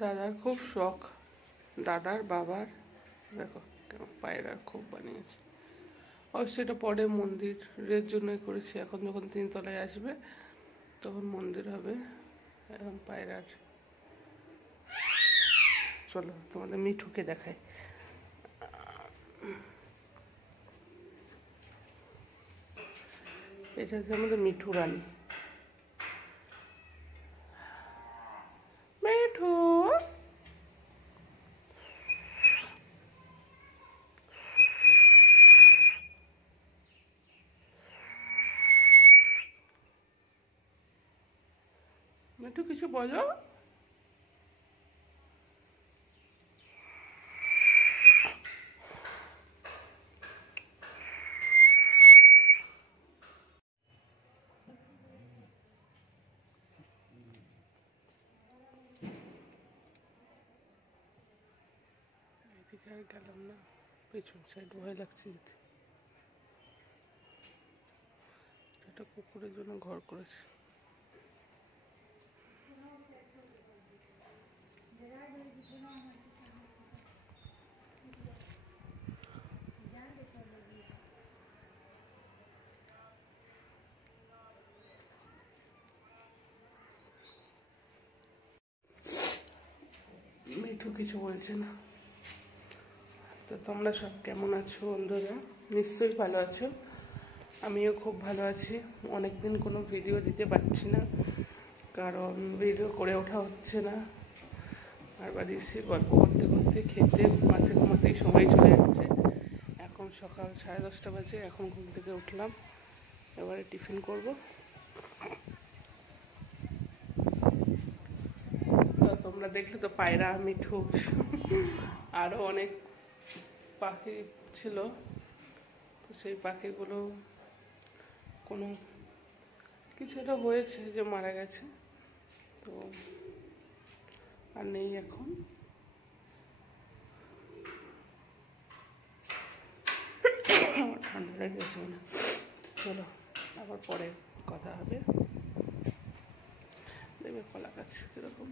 দাদার খুব শখ, দাদার বাবার। দেখো পায়রার খুব বানিয়েছে। অবশ্যই এটা পরে মন্দিরের জন্যই করেছি। এখন যখন 3 তলায় আসবে তখন মন্দির হবে। এখন পায়রার, চলো তোমাদের মিঠুকে দেখাই। এটা হচ্ছে আমাদের মিঠু রানী। মিঠু মিঠু কিছু বলো। এদিকে আর গেলাম না, পেছন সাইড ভয় লাগছে যেতে। এটা কুকুরের জন্য ঘর করেছে। মিঠু কিছু বলছে না। তো তোমরা সব কেমন আছো বন্ধুরা? নিশ্চয়ই ভালো আছো। আমিও খুব ভালো আছি। অনেকদিন কোনো ভিডিও দিতে পারছি না, কারণ ভিডিও করে ওঠা হচ্ছে না। আর বাড়ি এসে গল্প করতে করতে খেতে ঘুমাতেই সময় চলে যাচ্ছে। এখন সকাল 10:30 বাজে। এখন ঘুম থেকে উঠলাম, এবারে টিফিন করব। তো তোমরা দেখলে তো পায়রা, মিঠু, আরও অনেক পাখি ছিল। তো সেই পাখিগুলো কোনো কিছু একটা হয়েছে যে মারা গেছে, তো আর নেই এখন। ঠান্ডা লেগেছে না। চলো আবার পরে কথা হবে। দেবে কলা গাছ কীরকম।